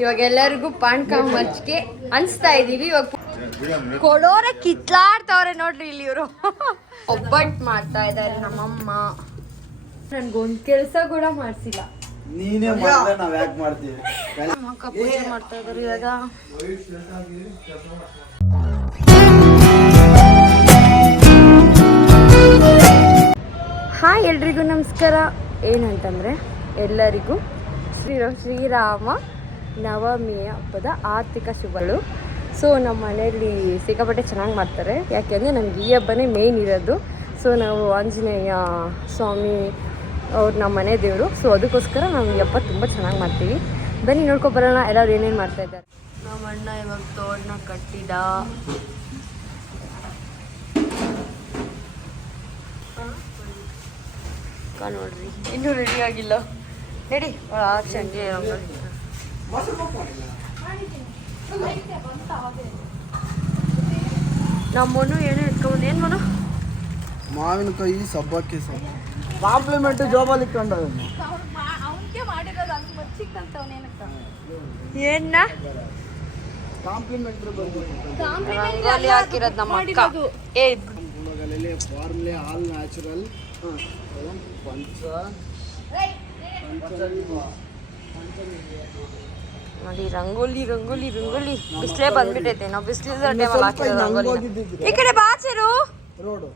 ಇವಾಗ ಎಲ್ಲರಿಗೂ ಪಾನ್ಕ ಮಜ್ಜಿಗೆ ಅನ್ಸ್ತಾ ಇದೀವಿ. ಇವಾಗ ಕೊಡೋರೆ ಕಿತ್ಲಾಡ್ತವ್ರೆ ನೋಡ್ರಿ ಇಲ್ಲಿ ಇವರು. ಒಬ್ಬಟ್ಟು ಮಾಡ್ತಾ ಇದ್ದಾರೆ ನಮ್ಮಮ್ಮ. ನನ್ಗೊಂದ್ ಕೆಲಸ ಕೂಡ ಮಾಡ್ಸಿಲ್ಲ. ನೀನೇ ಮಾಡಿದ್ರೆ ನಾವ್ ಯಾಕೆ ಮಾಡ್ತೀವಿ? ಅಕ್ಕ ಪೂಜೆ ಮಾಡ್ತಾ ಇದ್ದಾರೆ ಇವಾಗ. ಹಾಯ್ ಎಲ್ರಿಗೂ ನಮಸ್ಕಾರ. ಏನಂತಂದರೆ ಎಲ್ಲರಿಗೂ ಶ್ರೀರಾಮ ನವಮಿಯ ಹಬ್ಬದ ಆರ್ಥಿಕ ಶುಭಗಳು. ಸೊ ನಮ್ಮ ಮನೆಯಲ್ಲಿ ಸಿಕ್ಕಾಪಟ್ಟೆ ಚೆನ್ನಾಗಿ ಮಾಡ್ತಾರೆ. ಯಾಕೆಂದರೆ ನಮ್ಗೆ ಈ ಹಬ್ಬನೇ ಮೇಯ್ನ್ ಇರೋದು. ಸೊ ನಾವು ಆಂಜನೇಯ ಸ್ವಾಮಿ ಅವ್ರು ನಮ್ಮ ಮನೆ ದೇವರು. ಸೊ ಅದಕ್ಕೋಸ್ಕರ ನಾವು ಈ ಹಬ್ಬ ತುಂಬ ಚೆನ್ನಾಗಿ ಮಾಡ್ತೀವಿ. ಬನ್ನಿ ನೋಡ್ಕೊಬರೋಣ ಎಲ್ಲರೂ ಏನೇನು ಮಾಡ್ತಾಯಿದ್ದಾರೆ. ನಮ್ಮ ಅಣ್ಣ ಇವಾಗ ತೋರಣ ಕಟ್ಟಿದ. ನೋಡ್ರಿ ಇನ್ನೂ ರೆಡಿ ಆಗಿಲ್ಲ. ರೆಡಿ ಚಂಡಿ ನಮ್ಮನು ಏನು ಇಟ್ಕೊಂಡು ಏನು ಮನು ಮಾವಿನಕಾಯಿ ಸಬ್ಬಕ್ಕಿ ಸೊಪ್ಪು ಕಾಂಪ್ಲಿಮೆಂಟ್ ಜಾಬಲ್ಲಿ ಇಟ್ಕೊಂಡ ಏನ ಕಾಂಪ್ಲಿಮೆಂಟ್ರಿ ರಂಗೋಲಿ ಹಾಕಿರೋದು ನಮ್ಮ ಅಕ್ಕ. ಫಾರ್ಮುಲೆ ಆಲ್ ನ್ಯಾಚುರಲ್ ನೋಡಿ ರಂಗೋಲಿ ರಂಗೋಲಿ ರಂಗೋಲಿ. ಬಿಸಿಲೇ ಬಂದ್ಬಿಟ್ಟೈತೆ. ನಾವು ಬಿಸಿಲಿದ್ದ ಟೈಮಲ್ಲಿ ಹಾಕಿರೋ ರಂಗೋಲಿ. ಈ ಕಡೆ ಬಾ ಚೆರು. ರೋಡು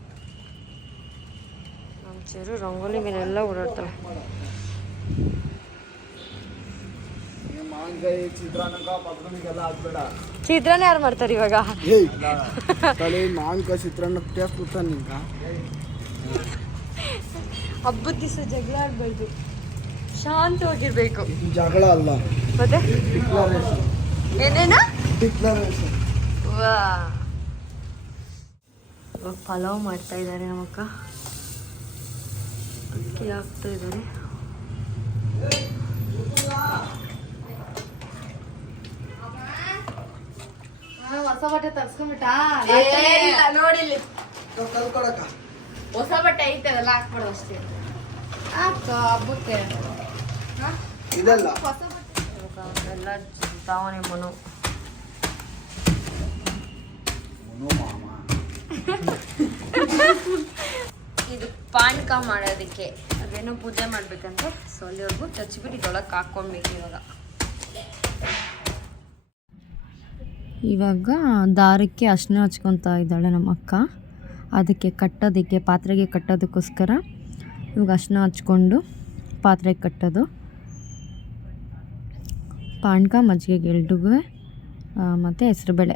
ನಮ್ಮ ಚೆರು ರಂಗೋಲಿ ಮೇಲೆಲ್ಲ ಓಡಾಡ್ತಾಳೆ. ಮಾವಿನಕಾಯಿ ಚಿತ್ರಾನ್ನಕ ಪತ್ರನಿಗೆಲ್ಲ ಹಾಕ್ಬೇಡ. ಚಿತ್ರಾನ್ನ ಯಾರು ಮಾಡ್ತಾರೆ ಇವಾಗ? ಮಾವಿನಕಾಯಿ ಚಿತ್ರಾನ್ನ ಟೇಸ್ಟ್ ಗೊತ್ತಾ ನಿಂಗ? ಹಬ್ಬದ ದಿವಸ ಜಗಳ ಆಡ್ಬಾರ್ದು, ಶಾಂತವಾಗಿರ್ಬೇಕು. ಜಗಳ ಅಲ್ಲ ಮತ್ತೆ ಏನೇನ ಪಲಾವ್ ಮಾಡ್ತಾ ಇದ್ದಾರೆ ನಮ್ಮಕ್ಕ. ಅಕ್ಕಿ ಹಾಕ್ತಾ ಇದ್ದಾರೆ. ಹೊಸ ಬಟ್ಟೆ ತರ್ಸ್ಕೊಂಡ್ಬಿಟ್ಟ ನೋಡಿಲ್ಲಿ. ಹೊಸ ಬಟ್ಟೆ ಐತೆ ಅದೆಲ್ಲ ಹಾಕ್ಬಿಡು ಅಷ್ಟೇ. ಹಬ್ಬಕ್ಕೆ ಇದೆಲ್ಲ ಎಲ್ಲ ತಾವನೆ ಮನು. ಇದು ಪಾನ್ಕ ಮಾಡೋದಕ್ಕೆ ಅದೇನೋ ಪೂಜೆ ಮಾಡ್ಬೇಕಂದ್ರೆ ಸೊ ಅಲ್ಲಿವರೆಗೂ ಚಚ್ಚಿಬಿಟ್ಟು ಇದೊಳಗೆ ಹಾಕ್ಕೊಳ್ಬೇಕು. ಇವಾಗ ದಾರಕ್ಕೆ ಅರ್ಶಿನ ಹಚ್ಕೊತಾ ಇದ್ದಾಳೆ ನಮ್ಮ ಅಕ್ಕ. ಅದಕ್ಕೆ ಕಟ್ಟೋದಕ್ಕೆ ಪಾತ್ರೆಗೆ ಕಟ್ಟೋದಕ್ಕೋಸ್ಕರ ಇವಾಗ ಅರ್ಶಿನ ಹಚ್ಕೊಂಡು ಪಾತ್ರೆಗೆ ಕಟ್ಟೋದು. ಪಾನ್ಕ ಮಜ್ಜಿಗೆಗೆ ಎಲ್ರಿಗೂ ಮತ್ತು ಹೆಸರುಬೇಳೆ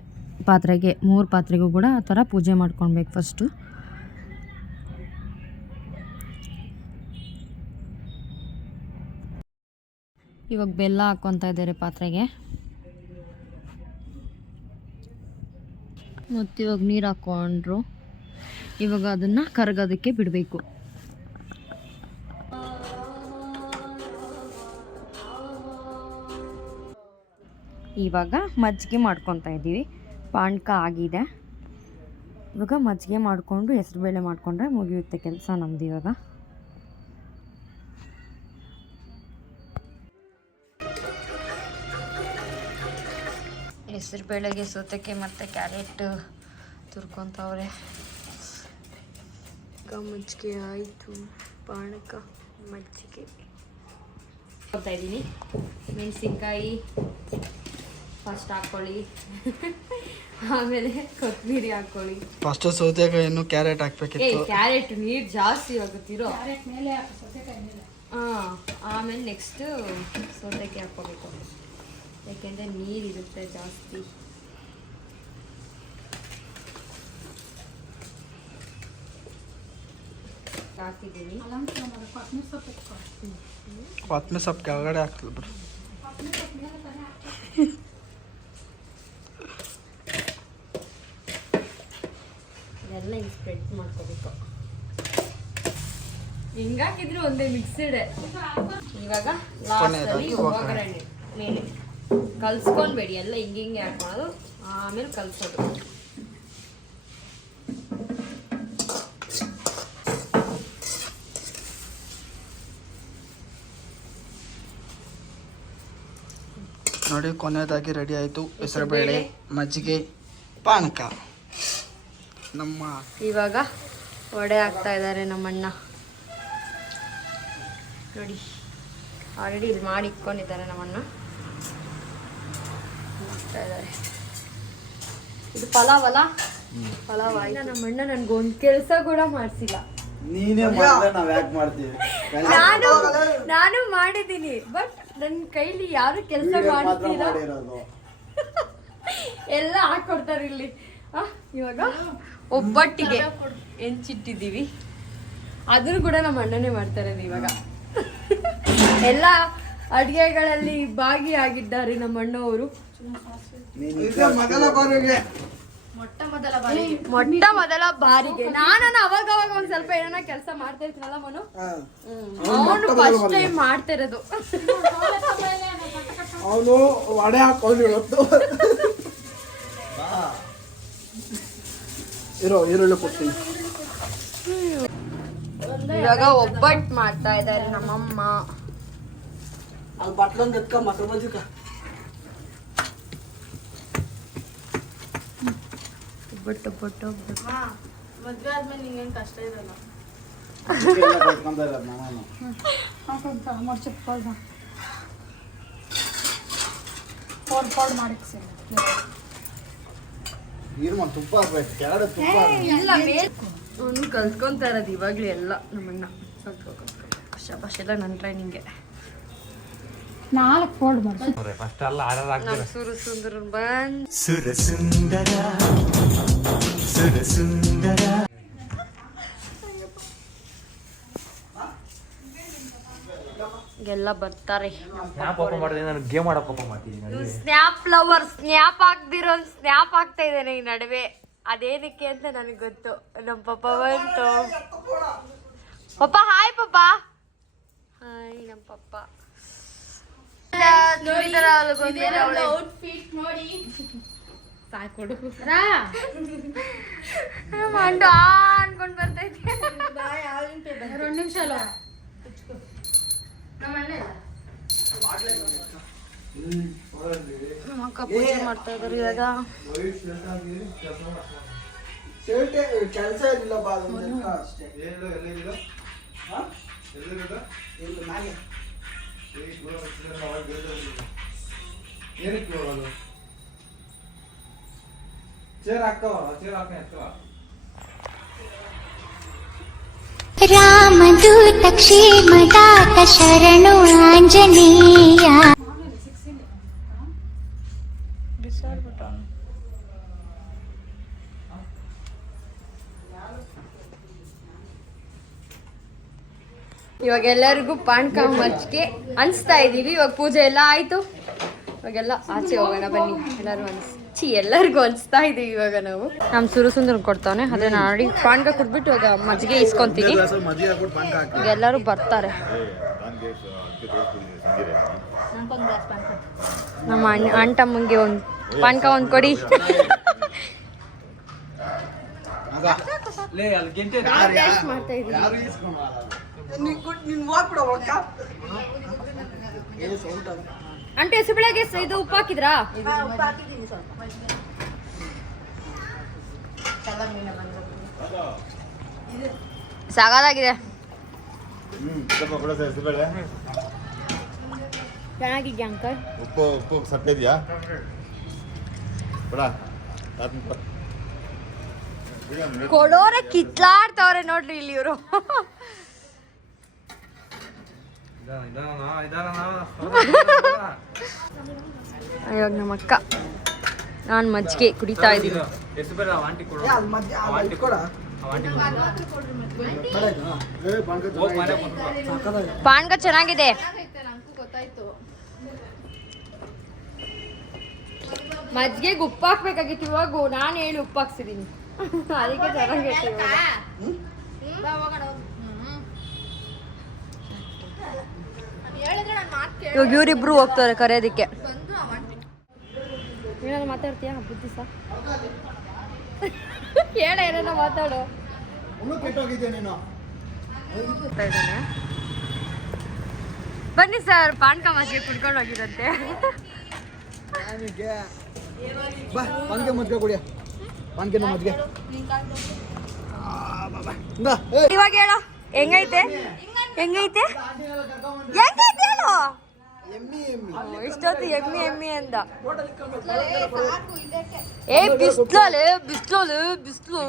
ಪಾತ್ರೆಗೆ 3 ಪಾತ್ರೆಗೂ ಕೂಡ ಆ ಥರ ಪೂಜೆ ಮಾಡ್ಕೊಳ್ಬೇಕು ಫಸ್ಟು. ಇವಾಗ ಬೆಲ್ಲ ಹಾಕ್ಕೊತಾ ಇದ್ದಾರೆ ಪಾತ್ರೆಗೆ. ಮತ್ತು ಇವಾಗ ನೀರು ಹಾಕ್ಕೊಂಡ್ರು. ಇವಾಗ ಅದನ್ನು ಕರಗೋದಕ್ಕೆ ಬಿಡಬೇಕು. ಇವಾಗ ಮಜ್ಜಿಗೆ ಮಾಡ್ಕೊತಾ ಇದ್ದೀವಿ. ಪಾನ್ಕ ಆಗಿದೆ. ಇವಾಗ ಮಜ್ಜಿಗೆ ಮಾಡಿಕೊಂಡು ಹೆಸರುಬೇಳೆ ಮಾಡಿಕೊಂಡ್ರೆ ಮುಗಿಯುತ್ತೆ ಕೆಲಸ ನಮ್ದು. ಇವಾಗ ಹೆಸರುಬೇಳೆಗೆ ಸೌತೆಕಾಯಿ ಮತ್ತು ಕ್ಯಾರೆಟ್ ತುರ್ಕೊತವ್ರೆ. ಮಜ್ಜಿಗೆ ಆಯಿತು. ಪಾನಕ ಮಜ್ಜಿಗೆ ಹಾಕ್ತಾ ಇದ್ದೀನಿ. ಮೆಣಸಿನ್ಕಾಯಿ ಫಸ್ಟ್ ಹಾಕ್ಕೊಳ್ಳಿ, ಆಮೇಲೆ ಕೊತ್ತಂಬರಿ ಹಾಕ್ಕೊಳ್ಳಿ. ಫಸ್ಟ್ ಸೌತೆಕಾಯಿಯನ್ನು ಕ್ಯಾರೆಟ್ ಹಾಕ್ಬೇಕಿತ್ತು. ಕ್ಯಾರೆಟ್ ನೀರು ಜಾಸ್ತಿ ಆಗುತ್ತಿರೋ. ಆಮೇಲೆ ನೆಕ್ಸ್ಟ್ ಸೌತೆಕಾಯಿ ಹಾಕ್ಕೋಬೇಕು. ಯಾಕೆಂದರೆ ನೀರಿರುತ್ತೆ ಜಾಸ್ತಿ. ಹಾಕಿದ್ದೀನಿ. ಕೊತ್ತಂಬರಿ ಸೊಪ್ಪು ಕೆಳಗಡೆ ಹಾಕ್ತದೆ ಬಿಡು. ಇದೆಲ್ಲ ಹಿಂಗೆ ಸ್ಪ್ರೆಡ್ ಮಾಡ್ಕೋಬೇಕು. ಹಿಂಗಾಕಿದ್ರೆ ಒಂದೇ ಮಿಕ್ಸ್ಡ್. ಇವಾಗ ಲಾಸ್ಟಲ್ಲಿ ಒಗ್ಗರಣೆ ಮೇಲೆ ಕಲ್ಸ್ಕೊಂಡ್ಬೇಡಿ, ಎಲ್ಲ ಹಿಂಗೆ ಹಾಕೊಳ್ಳೋದು, ಆಮೇಲೆ ಕಲ್ಸೋದು. ನೋಡಿ ಕೊನೆಯದಾಗಿ ರೆಡಿ ಆಯಿತು. ಹೆಸರುಬೇಳೆ, ಮಜ್ಜಿಗೆ, ಪಾನಕ. ನಮ್ಮ ಇವಾಗ ವಡೆ ಹಾಕ್ತಾ ಇದ್ದಾರೆ ನಮ್ಮಣ್ಣ ನೋಡಿ. ಆಲ್ರೆಡಿ ಇಲ್ಲಿ ಮಾಡಿ ಇಟ್ಕೊಂಡಿದ್ದಾರೆ ನಮ್ಮಣ್ಣ. ಹಾಕ್ತಾ ಇದ್ದಾರೆ. ಇದು ಪಲಾವ್ ಅಲ್ಲ, ಪಲಾವ್ ಆಯ್ತು. ನಮ್ಮಣ್ಣ ನನ್ಗೊಂದು ಕೆಲಸ ಕೂಡ ಮಾಡಿಸಿಲ್ಲ. ನೀನೇ ನಾವ್ ಯಾಕೆ ಮಾಡ್ತೀವಿ? ನಾನು ಮಾಡಿದ್ದೀನಿ, ಬಟ್ ನನ್ನ ಕೈಲಿ ಯಾರು ಕೆಲಸ ಮಾಡ್ತೀರಾ ಎಲ್ಲ ಹಾಕೊಡ್ತಾರೆ ಇಲ್ಲಿ. ಇವಾಗ ಒಬ್ಬಟ್ಟಿಗೆ ಹೆಂಚಿಟ್ಟಿದ್ದೀವಿ, ಅದನ್ನು ಕೂಡ ನಮ್ಮ ಅಣ್ಣನೇ ಮಾಡ್ತಾರೆ ಇವಾಗ. ಎಲ್ಲ ಅಡುಗೆಗಳಲ್ಲಿ ಭಾಗಿಯಾಗಿದ್ದಾರೆ ನಮ್ಮ ಅಣ್ಣವರು. ಮೊಟ್ಟ ಮೊದಲ ಬಾರಿಗೆ ನಾನು ಅವಾಗ ಒಂದ್ ಸ್ವಲ್ಪ ಏನಾರ ಕೆಲಸ ಮಾಡ್ತಾ ಇರ್ತೀನಲ್ಲ ಮನು, ಅವನು ಫಸ್ಟ್ ಟೈಮ್ ಮಾಡ್ತಾ ಇರೋದು. ಅವನು ವಡೆ ಹಾಕೊಂಡು ಇವತ್ತು ಈರುಳ್ಳಿ ಕೊಡ್ತೀನಿ. ಇವಾಗ ಒಬ್ಬಟ್ಟು ಮಾಡ್ತಾ ಇದ್ದಾರೆ ನಮ್ಮಮ್ಮ. ಅಲ್ಲಿ ಬಟ್ಲೊಂದು ಎತ್ಕ ಮೊಸರು ಬಜ್ಜಿಕ. ಒಬ್ಬಟ್ಟು ಒಬ್ಬಟ್ಟು ಒಬ್ಬಟ್ಟು. ಮದ್ವೆ ಆದ್ಮೇಲೆ ನಿಂಗೇನು ಕಷ್ಟ ಇರಲ್ಲ. ತುಪ್ಪ ಹಾಕ್ಬೇಕು, ಕೆಳಗಡೆ ತುಪ್ಪ. ಅವನು ಕಲ್ತ್ಕೊಂತ ಇರೋದು ಇವಾಗ್ಲೂ ಎಲ್ಲ ನಮ್ಮಣ್ಣ. ಶಬಾಷ್, ಎಲ್ಲ ನನ್ನ ಟ್ರೈನಿಂಗೆ. 4 ಫೋಲ್ಡ್ ಮಾಡಿ ನಮ್ಮ ಸುರಸುಂದರ ಬಂದ್ ಎಲ್ಲ ಬರ್ತಾರೆ. ಸ್ನ್ಯಾಪ್ ಲವರ್, ಸ್ನ್ಯಾಪ್ ಹಾಕ್ದಿರೋ ಸ್ನ್ಯಾಪ್ ಆಗ್ತಾ ಇದ್ದಾನೆ ಈ ನಡುವೆ. ಅದೇನಕ್ಕೆ ಅಂತ ನನಗೆ ಗೊತ್ತು. ನಮ್ಮ ಪಪ್ಪ ಬಂತು. ಪಪ್ಪ ಹಾಯ್. ಪಪ್ಪ ಹಾಯ್. ನಮ್ಮ ಪಪ್ಪ ಔಟ್ಫಿಟ್ ನೋಡಿ ಸಾಕೊಡು ಮಂಡು ಅನ್ಕೊಂಡ್ ಬರ್ತೈತಿ. 2 ನಿಮಿಷ ಅಲ್ಲ. ನಮ್ಮ ಅಕ್ಕ ಪೂಜೆ ಮಾಡ್ತಾ ಇದಾರೆ ಇವಾಗ. ಕೆಲಸ ಇಲ್ಲ ಅಷ್ಟೇ. ರಾಮದೂತ ಕ್ಷೇಮದಾತ ಶರಣು ಆಂಜನೇಯ. ಇವಾಗ ಎಲ್ಲರಿಗೂ ಪಾನಕ ಮಜ್ಜಿಗೆ ಅನ್ಸ್ತಾ ಇದೀವಿ. ಇವಾಗ ಪೂಜೆ ಎಲ್ಲ ಆಯ್ತು. ಇವಾಗೆಲ್ಲ ಆಚೆ ಹೋಗೋಣ ಬನ್ನಿ. ಎಲ್ಲರಿಗೂ ಅನ್ಸ್ತಾ ಇದೀವಿ ಇವಾಗ ನಾವು. ನಮ್ಮ ಸುರಸುಂದರ್ ಕೊಡ್ತಾನೆ, ಅದನ್ನ ನೋಡಿ ಪಾನಕ ಕುಡ್ಬಿಟ್ಟು ಇವಾಗ ಮಜ್ಜಿಗೆ ಇಸ್ಕೊಂತೀನಿ. ಈಗ ಎಲ್ಲರೂ ಬರ್ತಾರೆ. ನಮ್ಮ ಅಣ್ಣ ಒಂದು ಪಾನಕ ಒಂದು ಕೊಡಿ. ಮಾಡ್ತಾ ಇದೀವಿ. ಅಂಟೆ ಸುಬ್ಳೆಗೆ ಇದು ಉಪ್ಪು ಹಾಕಿದ್ರಾ? ಸಾಕಾಗಿದೆ. ಚೆನ್ನಾಗಿದ್ಯಾ ಅಂಕಲ್? ಉಪ್ಪು ಸಪ್ಪೆ ಇದೆಯಾ? ಕೊಡೋರೆ ಕಿತ್ಲಾಡ್ತವ್ರೆ ನೋಡ್ರಿ ಇಲ್ಲಿ ಇವರು. ಇವಾಗ ನಮ್ಮ ಅಕ್ಕ ನಾನು ಮಜ್ಜಿಗೆ ಕುಡಿತಾ ಇದ್ದೀನಿ. ಪಾನಕ ಚೆನ್ನಾಗಿದೆ. ಮಜ್ಜಿಗೆಗೆ ಉಪ್ಪು ಹಾಕ್ಬೇಕಾಗಿತ್ತು. ಇವಾಗ ನಾನು ಹೇಳಿ ಉಪ್ಪು ಹಾಕ್ಸಿದೀನಿ, ಅದಕ್ಕೆ ಚೆನ್ನಾಗೈತೆ. ಇವಾಗ ಇವರಿಬ್ರು ಹೋಗ್ತಾರೆ ಕರೆಯೋದಿಕ್ಕೆ. ಏನಾದ್ರು ಮಾತಾಡ್ತೀಯಾ ಬುದ್ಧಿ ಸಹ? ಹೇಳ, ಏನೇನೋ ಮಾತಾಡು. ಬನ್ನಿ ಸರ್, ಪಾನಕ ಮಜ್ಜಿಗೆ ಕುಡ್ಕೊಂಡು ಹೋಗಿರಂತೆ. ಬಾ ಪಾನ್ಕೆ ಮಜ್ಜಿಗೆ ಕುಡಿಯ ಪಾನ್ಕೆನ ಮಜ್ಜಿಗೆ ಇವಾಗ ಹೇಳು ಹೆಂಗೈತೆ ಹೆಂಗೈತೆ ಹೆಂಗೈತೆ ಹೇಳು ಇಷ್ಟೊತ್ತು ಎಮ್ಮಿ ಎಮ್ಮಿ ಅಂದ ಏ ಬಿಸ್ಲಲೆ ಬಿಸ್ಲೋಲು ಬಿಸ್ಲು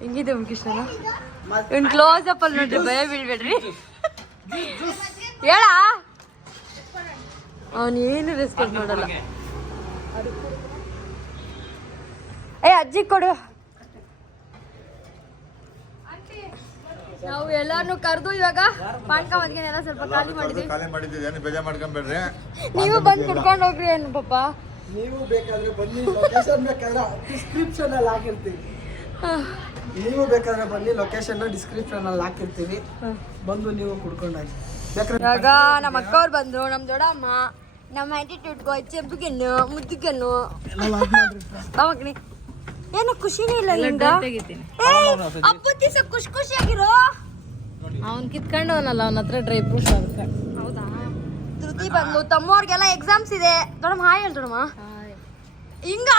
ಹೆಂಗಿದೆ ಮುಖಿಶ್ವರ ಇವ್ನು ಕ್ಲೋಸ್ ಅಪ್ ಅಲ್ಲಿ ನೋಡ್ರಿ ಭಯ ಬೀಳ್ಬೇಡ್ರಿ ಹೇಳ ಅವನೇನು ರೆಸ್ಪಾನ್ಸ್ ಮಾಡಲ್ಲ ಏ ಅಜ್ಜಿ ಕೊಡು ನಾವು ಎಲ್ಲಾರನ್ನು ಕರೆದು ಇವಾಗ ಪಾನ್ಕ ಮದ್ಗೆನೆಲ್ಲ ಸ್ವಲ್ಪ ಖಾಲಿ ಮಾಡಿದ್ವಿ ಏನು ಬೇಜಾರು ಮಾಡ್ಕೊಂಬೇಡ್ರಿ. ನೀವು ಬಂದು ಕುಡ್ಕೊಂಡು ಹೋಗ್ರಿ ಏನು ಪಾಪ ನೀವು ಬೇಕಾದ್ರೆ ಬನ್ನಿ ಲೊಕೇಶನ್ ಬೇಕಾದ್ರೆ ಡಿಸ್ಕ್ರಿಪ್ಷನ್ ಅಲ್ಲಿ ಹಾಕಿರ್ತೀವಿ ನೀವು ಬೇಕಾದ್ರೆ ಬನ್ನಿ ಲೊಕೇಶನ್ ಡಿಸ್ಕ್ರಿಪ್ಷನ್ ಅಲ್ಲಿ ಹಾಕಿರ್ತೀವಿ ಬಂದು ನೀವು ಕುಡ್ಕೊಂಡಾಗಿ ಇವಾಗ ನಮ್ಮ ಅಕ್ಕವ್ರು ಬಂದ್ರು ನಮ್ಮ ದೊಡ್ಡಮ್ಮ ನಮ್ಮ ಆಟಿಟ್ಯೂಡ್ಗೋ ಚೆಂಪಿಗೆನ್ನು ಮುದ್ದಿಗೆನ್ನು ಮಗನಿ ಏನು ಖುಷಿನೇ ಇಲ್ಲ ನಿಂಗ ಹಬ್ಬದ ದಿವಸ ಖುಷಿಯಾಗಿರೋ ಅವ್ನ್ ಕಿತ್ಕೊಂಡವನಲ್ಲ ಅವನ ಹತ್ರ ಡ್ರೈ ಫ್ರೂಟ್ಸ್ ಹೌದಾ ಧೃತಿ ಬಂದು ತಮ್ಮವ್ರಿಗೆಲ್ಲ ಎಕ್ಸಾಮ್ಸ್ ಇದೆ ದೊಡ್ಡಮ್ಮ ಹಾಯ್ ಹೇಳಿ ದೊಡ್ಡಮ್ಮ ಹಿಂಗ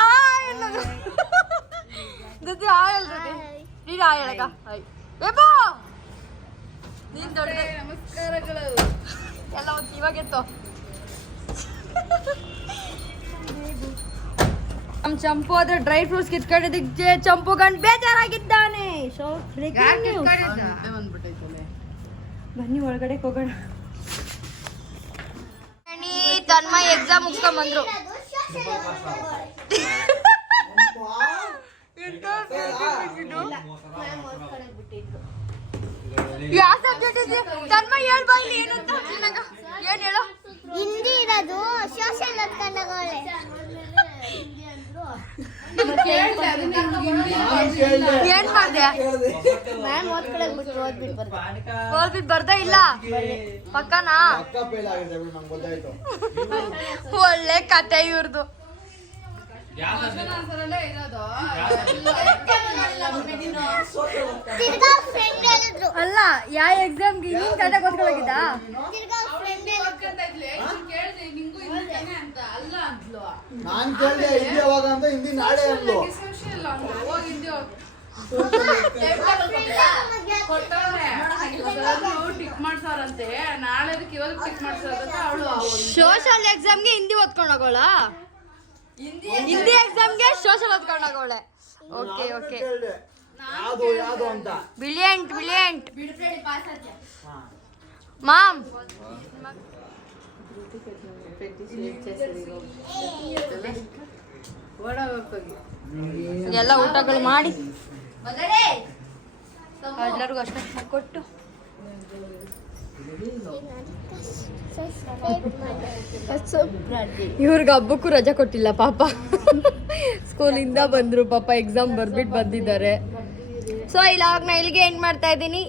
ಧೃತಿ ಹಾಯ್ ಹೇಳ್ರಿ ನೀನು ಹಾಯ್ ಹೇಳಕ ಹಾಯ್ ಏಪೋ ನೀನ್ ದೊಡ್ಡ ನಮಸ್ಕಾರಗಳು ಎಲ್ಲ ಒಂದು ಇವಾಗ ಎತ್ತೋ ನಮ್ಮ ಚಂಪು ಆದ್ರೆ ಡ್ರೈ ಫ್ರೂಟ್ಸ್ ಕಿತ್ಕೊಂಡಿದ್ದಕ್ಕೆ ಚಂಪು ಗಂಡ್ ಬೇಜಾರಾಗಿದ್ದಾನೆ ಬನ್ನಿ ಒಳಗಡೆ ಹೋಗೋಣ ತನ್ಮಯ್ ಎಕ್ಸಾಮ್ ಮುಗಿಸ್ಕೊಂಡ್ ಬಂದ್ರು ಯಾವ ಸಬ್ಜೆಕ್ಟ್ ಇದೆ ತನ್ಮಯ್ ಹೇಳ್ಬಾ ಇಲ್ಲಿ ಏನಂತ ಏನ್ ಹೇಳು ಹಿಂದಿ ಇರೋದು ಸೋಷಿಯಲ್ ಓದ್ಕೊಂಡಾಗವಳೆ ಏನ್ ಮಾಡ್ದೆ ಮ್ಯಾಮ್ ಓದ್ಕೊಳಕ್ ಬಿಟ್ಟು ಓದ್ಬಿಟ್ಟು ಬರ್ತಾರೆ ಓದ್ಬಿಟ್ಟು ಬರ್ದೇ ಇಲ್ಲ ಪಕ್ಕನಾ ಒಳ್ಳೆ ಕತೆ ಇವ್ರದು ತಿರ್ಗಾ ಫ್ರೆಂಡ್ ಹೇಳಿದ್ರು ಅಲ್ಲ ಯಾವ ಎಕ್ಸಾಮ್ಗೆ ನೀನ್ ಕರೆಕ್ಟಾಗಿ ಓದ್ಕೊಳಗಿದ್ದ ತಿರ್ಗಾ ಫ್ರೆಂಡ್ ನಾನ್ ಕೇಳಿದೆ ಹಿಂದಿ ಯಾವಾಗ ಅಂತ ಹಿಂದಿ ನಾಳೆ ಅಂದ್ಲು ಟಿಕ್ ಮಾಡ್ಸವ್ರಂತೆ ನಾಳೆ ಇವಾಗ ಟಿಕ್ ಮಾಡ್ಸೋದಂತ ಅವಳು ಸೋಷಲ್ ಎಕ್ಸಾಮ್ಗೆ ಹಿಂದಿ ಓದ್ಕೊಂಡು ಹೋಗೋಳ ಹಿಂದಿ ಎಕ್ಸಾಮ್ಗೆ ಸೋಷಲ್ ಓದ್ಕೊಂಡು ಹೋಗೋಳೆ ಓಕೆ ಓಕೆ ಕೇಳಿದೆ ಯಾವ್ದು ಅಂತ ಬ್ರಿಲಿಯಂಟ್ ಮಾಮ್ ಎಲ್ಲ ಊಟಗಳು ಮಾಡಿ ಎಲ್ಲರಿಗೂ ಅಷ್ಟೇ ಕೊಟ್ಟು ಇವ್ರಿಗೆ ಹಬ್ಬಕ್ಕೂ ರಜೆ ಕೊಟ್ಟಿಲ್ಲ ಪಾಪ ಸ್ಕೂಲಿಂದ ಬಂದ್ರು ಪಾಪ ಎಕ್ಸಾಮ್ ಬರ್ಬಿಟ್ಟು ಬಂದಿದ್ದಾರೆ ಸೊ ಇಲ್ಲಿಗೆ ಇಲ್ಲಿಗೆ ಎಂಡ್ ಮಾಡ್ತಾ ಇದ್ದೀನಿ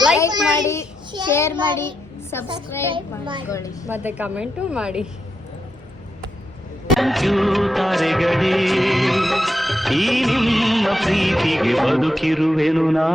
ಲೈಕ್ ಮಾಡಿ ಶೇರ್ ಮಾಡಿ ಸಬ್ಸ್ಕ್ರೈಬ್ ಮಾಡ್ಕೊಳ್ಳಿ ಮತ್ತೆ ಕಮೆಂಟು ಮಾಡಿ ತಾರೆಗಳೇ ಈ ನಿಮ್ಮ ಪ್ರೀತಿಗೆ ಬದುಕಿರುವೆನು ನಾ